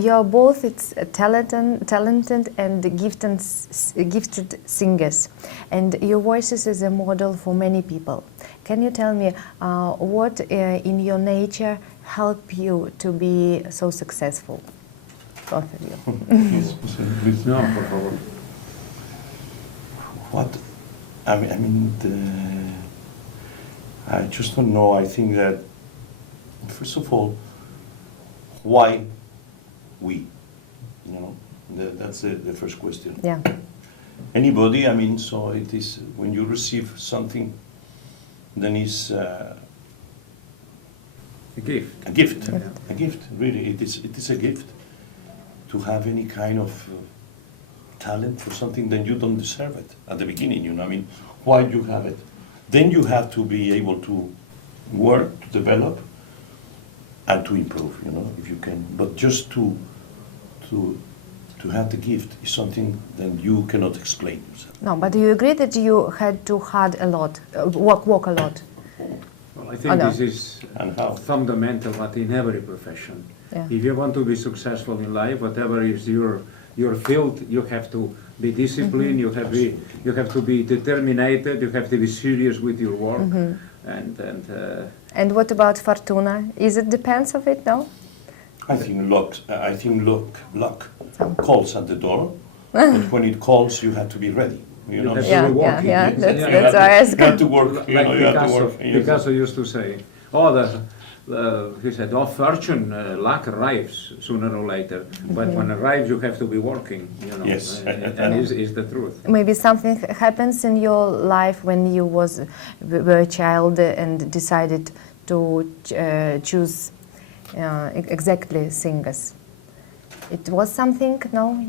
You are both talented and gifted singers, and your voices is a model for many people. Can you tell me what in your nature help you to be so successful, both of you? No, por favor. What? I just don't know. I think that, first of all, why we? That's the first question. Yeah. Anybody, so it is, when you receive something, then it's A gift. a gift. Yeah. A gift, really. It is a gift to have any kind of talent for something, then you don't deserve it at the beginning, why you have it? Then you have to be able to work, to develop, and to improve, if you can. But just to have the gift is something that you cannot explain yourself. No, but do you agree that you had to hard a lot, walk a lot? Well, I think this is And how? fundamental, but in every profession. Yeah. If you want to be successful in life, whatever is your field, you have to be disciplined, you have to be determined, you have to be serious with your work, And what about fortuna? Is it depends of it? No. I think luck calls at the door, but when it calls, you have to be ready. You have to Yeah, be working. that's why I asked. You have to work. Like you have to work. Picasso used to say, he said, fortune, luck arrives sooner or later, but when it arrives, you have to be working. Yes. And is the truth. Maybe something happens in your life when you were a child and decided to choose exactly singers. It was something,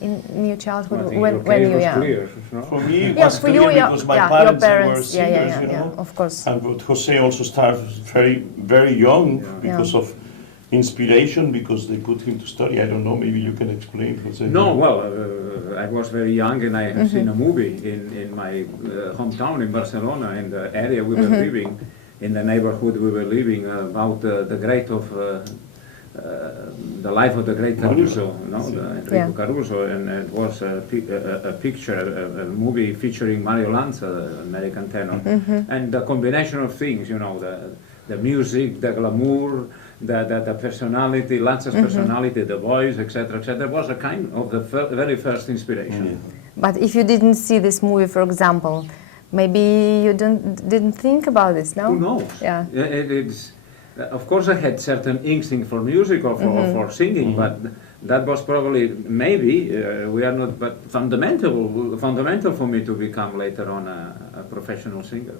in your childhood when you was clear, no? For me, it Yeah, was for clear you, because my your parents were parents, singers, of course. And but Jose also started very, very young because of inspiration, because they put him to study. I don't know, maybe you can explain, Jose. No, well, I was very young and I have seen a movie in my hometown in Barcelona, in the area we were living, in the neighborhood we were living, about the great of the life of the great Caruso, Enrico Caruso, and it was a picture, a movie featuring Mario Lanza, the American tenor, and the combination of things, the music, the glamour, the personality, Lanza's personality, the voice, etc., was a kind of the very first inspiration. But if you didn't see this movie, for example, maybe you didn't think about this, no? Who knows? Yeah. Of course, I had certain instinct for music or for singing, but that was probably, maybe, we are not, but fundamental for me to become later on a professional singer.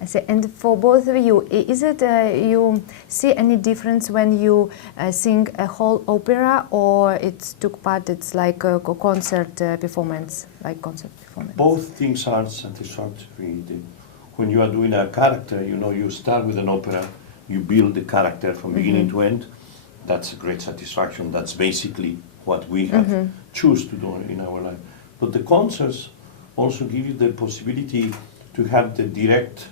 I see. And for both of you, is it you see any difference when you sing a whole opera, or it's like a concert performance, Both things are satisfactory. When you are doing a character, you start with an opera, you build the character from beginning to end. That's a great satisfaction. That's basically what we have choose to do in our life. But the concerts also give you the possibility to have the direct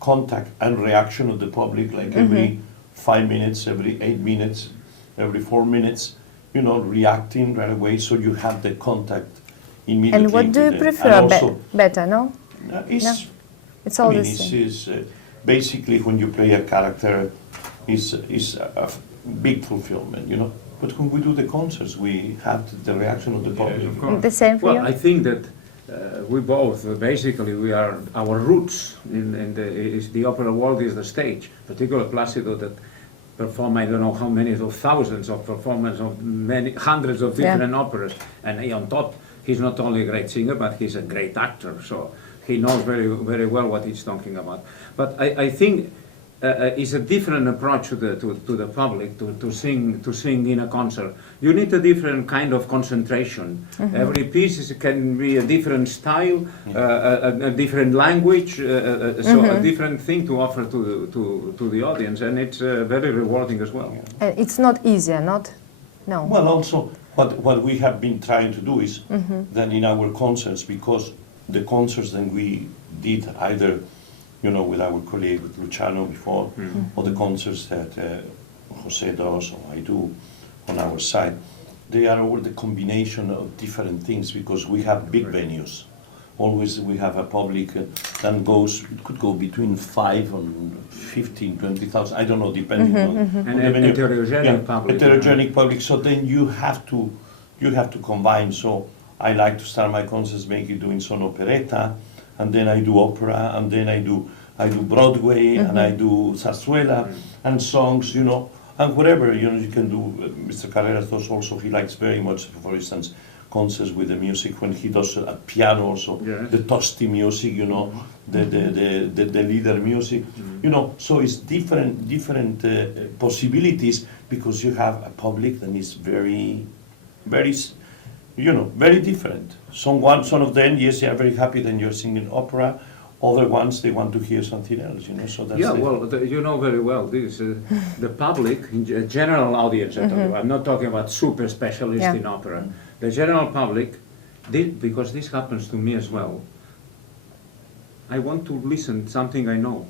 contact and reaction of the public, like every 5 minutes, every 8 minutes, every 4 minutes, reacting right away, so you have the contact immediately. And what do you prefer better, no? It's all the same. Basically, when you play a character, is a big fulfillment, But when we do the concerts, we have the reaction of the public. Of course. The same for you? Well, I think that we both, basically, our roots is the opera world is the stage, particularly Plasido, that perform, I don't know how many, of thousands of performances of many hundreds of different operas, and on top, he's not only a great singer, but he's a great actor, so he knows very, very well what he's talking about. But I think it's a different approach to the public to sing in a concert. You need a different kind of concentration. Every piece can be a different style, a different language, so a different thing to offer to the audience, and it's very rewarding as well. It's not easier, not? No. Well, also, what we have been trying to do is that in our concerts, because the concerts that we did either, with our colleague, with Luciano before, or the concerts that Jose does or I do on our side, they are all the combination of different things because we have big venues. Always we have a public that goes, it could go between 5 and 15, 20,000, I don't know, depending on And the venue. heterogenic public. Heterogenic public. So then you have to combine. So I like to start my concerts maybe doing some operetta, and then I do opera, and then I do Broadway, and I do zarzuela and songs, you know, and whatever, you know, you can do. Mr. Carreras does also, he likes very much, for instance, concerts with the music when he does at piano also, Yes. the tosti music, you know, the leader music, you know, so it's different possibilities because you have a public that is very, you know, very different. Some of them, yes, they are very happy that you're singing opera. Other ones, they want to hear something else, you know. So that's you know very well this. The public, general audience. I'm not talking about super specialists in opera. The general public, because this happens to me as well. I want to listen to something I know.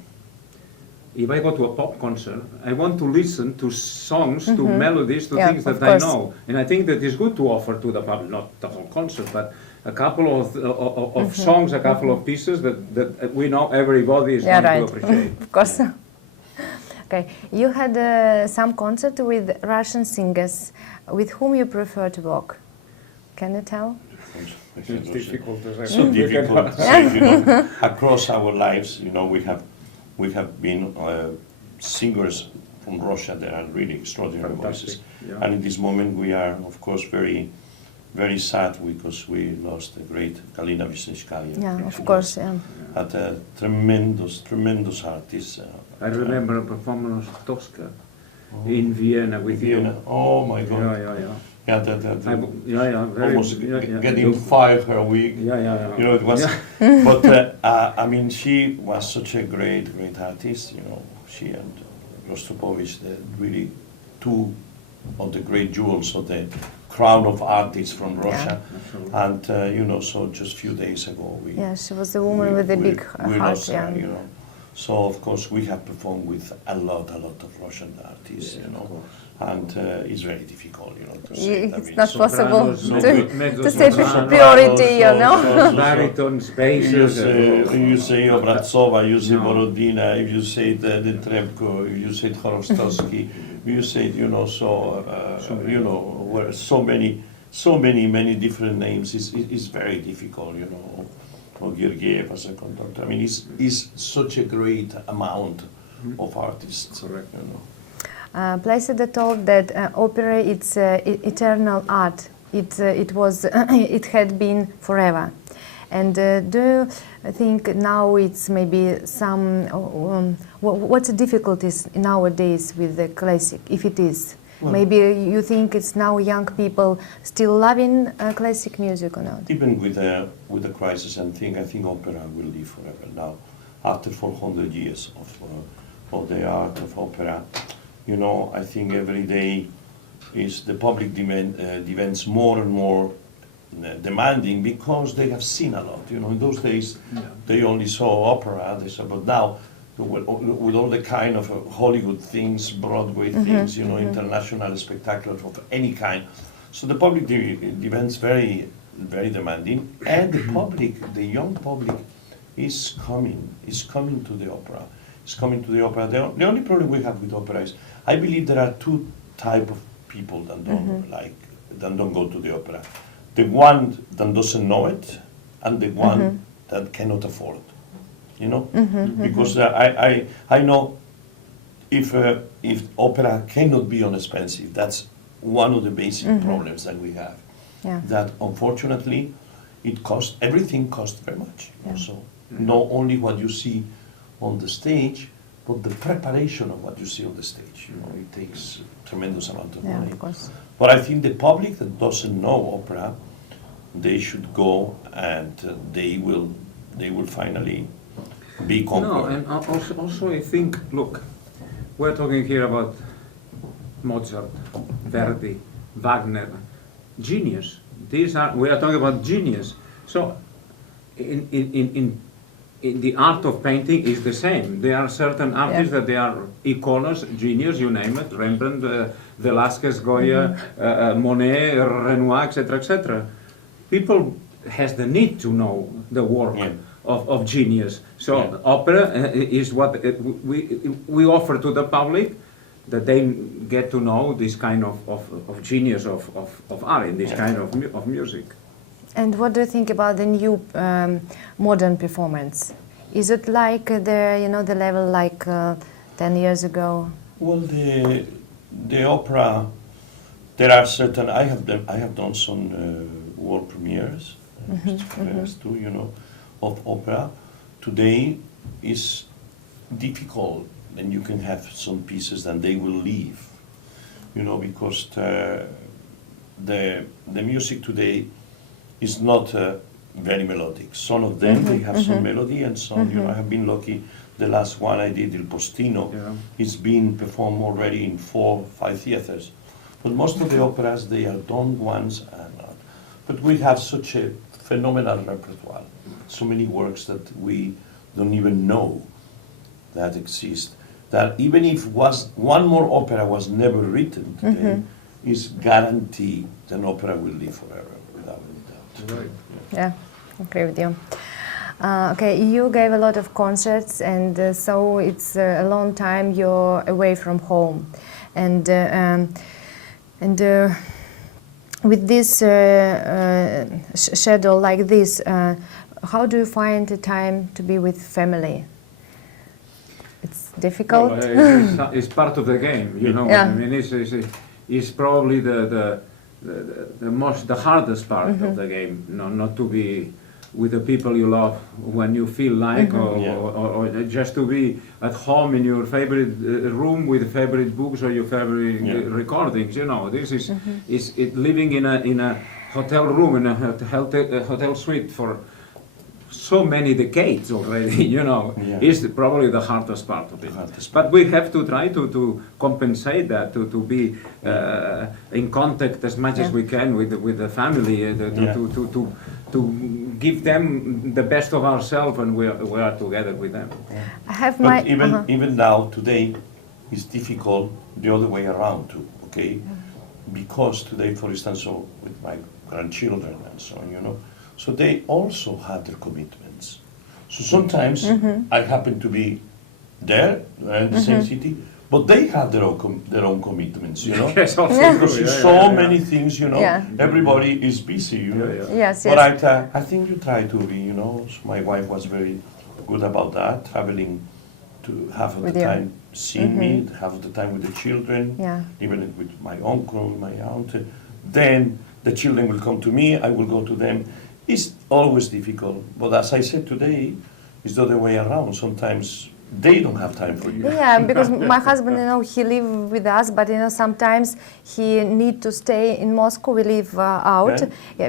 If I go to a pop concert, I want to listen to songs, to melodies, to things that I know. And I think that is good to offer to the public, not the whole concert, but a couple of songs, a couple of pieces that we know everybody is going to appreciate. Of course. Okay, you had some concert with Russian singers. With whom you prefer to work? Can you tell? It's difficult to say. So difficult to say, you know, across our lives, you know, we have been singers from Russia that are really extraordinary voices. Yeah. And in this moment we are, of course, very, very sad because we lost the great Galina Wisniewskaja. Yeah, of course, yeah. At a tremendous artist. I remember a performance of Tosca in Vienna with you. Oh my God. Yeah. Yeah, that Very, almost getting fired her week. Yeah. You know, it was. But I mean, she was such a great artist. You know, she and Rostropovich, really two of the great jewels of the crown of artists from Russia. And you know, so just a few days ago we. Yeah, she was the woman with the big heart. Lost her, you know. So of course we have performed with a lot of Russian artists, you know, and it's very difficult, you know, to say. It's not possible to say sopranos, purity, you know. Baritons, basses. You say Obratsova, you say Borodina, if you say the Trebko, if you say Khorostovsky, you say, you know, you know, where so many different names. It's very difficult, you know. Or Gergiev as a conductor. I mean, it's such a great amount of artists. Correct. You know. Plasido told that opera it's eternal art. It had been forever. And do you think now it's maybe some what's the difficulties nowadays with the classic, if it is? Well, maybe you think it's now young people still loving classic music or not? Even with the crisis and thing, I think opera will live forever now. After 400 years of the art of opera, you know, I think every day is the public demands more and more demanding because they have seen a lot. You know, in those days they only saw opera, but now with all the kind of Hollywood things, Broadway things, you know, international spectaculars of any kind. So the public demands very demanding, and the public, the young public, is coming to the opera. It's coming to the opera. The only problem we have with opera is, I believe there are two type of people that don't go to the opera. The one that doesn't know it, and the one that cannot afford. You know, because I know if opera cannot be inexpensive, that's one of the basic problems that we have. Yeah. That unfortunately, everything costs very much. Yeah. So not only what you see on the stage, but the preparation of what you see on the stage. You know, it takes a tremendous amount of money. Of course. But I think the public that doesn't know opera, they should go and they will finally be conquered. No, and also I think, look, we're talking here about Mozart, Verdi, Wagner, genius. We are talking about genius. So in in the art of painting is the same. There are certain artists that they are iconos, genius, you name it, Rembrandt, Velázquez, Goya, Monet, Renoir, etc., etc. People has the need to know the work of genius. So opera is what we offer to the public, that they get to know this kind of genius of art, in this kind of music. And what do you think about the new modern performance? Is it like the level like 10 years ago? Well, the opera, there are certain. I have done some world premieres, too, of opera. Today is difficult, and you can have some pieces that they will leave, because the music today is not very melodic. Some of them, they have some melody, and some, I have been lucky. The last one I did, Il Postino, it's been performed already in 4, 5 theaters. But most of the operas, they are done once and not. But we have such a phenomenal repertoire, so many works that we don't even know that exist, that even if one more opera was never written today, is guaranteed an opera will live forever. Right. Yeah, I agree with you. Okay, you gave a lot of concerts, and so it's a long time you're away from home, and with this schedule like this, how do you find the time to be with family? It's difficult. Well, it's part of the game, Yeah. I mean, it's probably the hardest part of the game, not to be with the people you love when you feel like, or just to be at home in your favorite room with favorite books or your favorite recordings. This is living in a hotel room, in a hotel suite for so many decades already, is probably the hardest part of it. But we have to try to compensate that, to be in contact as much as we can with the family, to give them the best of ourselves, and we are together with them. I have but even now, today, it's difficult the other way around too, okay? Because today, for instance, so with my grandchildren and so on, so they also have their commitments. So sometimes I happen to be there in the same city, but they have their own commitments, Yes, also Because true, so many things, everybody is busy, Yes, But I think you try to be, so my wife was very good about that, traveling to half of the time seeing me, half of the time with the children, even with my uncle, my aunt. Then the children will come to me, I will go to them. It's always difficult, but as I said today, it's the other way around. Sometimes they don't have time for you. Yeah, because my husband, he lives with us, but sometimes he need to stay in Moscow. We live out,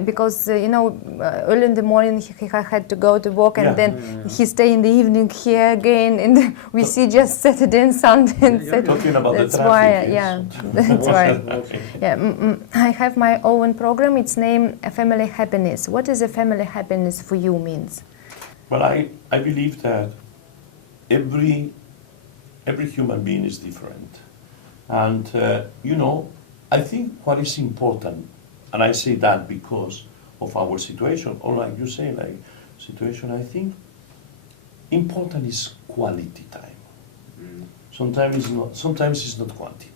because early in the morning he had to go to work, and then he stay in the evening here again, and we see just Saturday and Sunday. Talking about that's the traffic. why, that's why. I have my own program. It's named Family Happiness. What is a family happiness for you means? Well, I believe that every human being is different, and I think what is important, and I say that because of our situation, or like you say, like situation, I think important is quality time. Sometimes it's not quantity.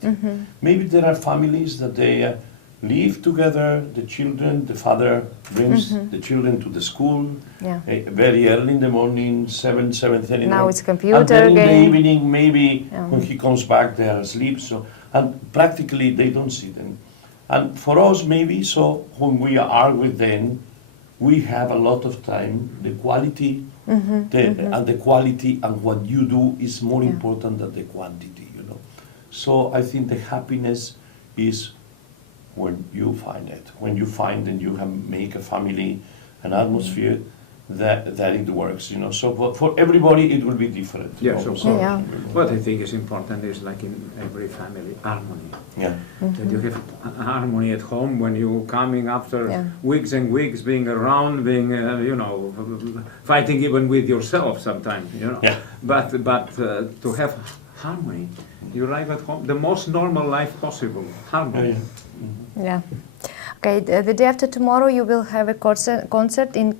Maybe there are families that they live together, the children, the father brings the children to the school very early in the morning, 7:30. Now it's computer and then game. in the evening, maybe when he comes back, they are asleep. So, and practically they don't see them. And for us, maybe, so when we are with them, we have a lot of time. The quality, and the quality and what you do is more important than the quantity, So I think the happiness is when you find it, when you find and you make a family, an atmosphere that it works, you know. So for everybody it will be different. you Yes, know, of so- course. Yeah. What I think is important is like in every family, harmony. Yeah. That you have harmony at home when you're coming after Yeah. weeks and weeks being around, being, you know, fighting even with yourself sometimes, you know. Yeah. But to have harmony, you arrive at home, the most normal life possible, Yeah, harmony. yeah. Yeah. Okay, the day after tomorrow you will have a concert in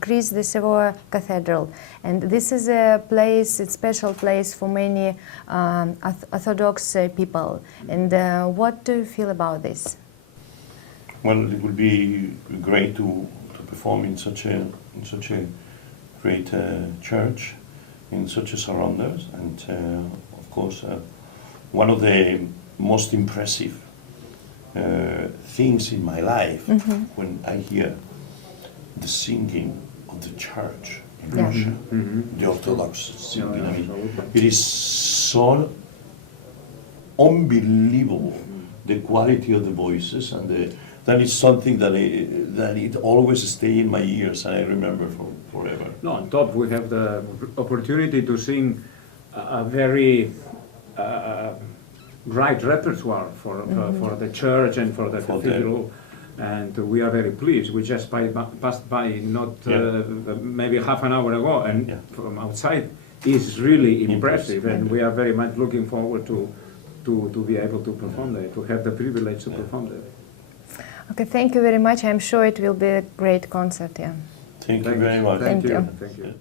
Chris de Savoie Cathedral. And this is a place, a special place for many Orthodox people. And what do you feel about this? Well, it will be great to perform in such a great church, in such a surroundings, and of course one of the most impressive things in my life when I hear the singing of the church in Yeah. Russia, the Orthodox singing. I mean, it is so unbelievable, the quality of the voices, and that is something that it always stay in my ears, and I remember forever. No, on top we have the opportunity to sing a very right repertoire for the church and for the cathedral, and we are very pleased. We just passed by not maybe half an hour ago, and from outside is really impressive, and we are very much looking forward to be able to perform there, to have the privilege to perform there. Okay, thank you very much. I'm sure it will be a great concert. Yeah. Thank you very much. Thank you. Thank you.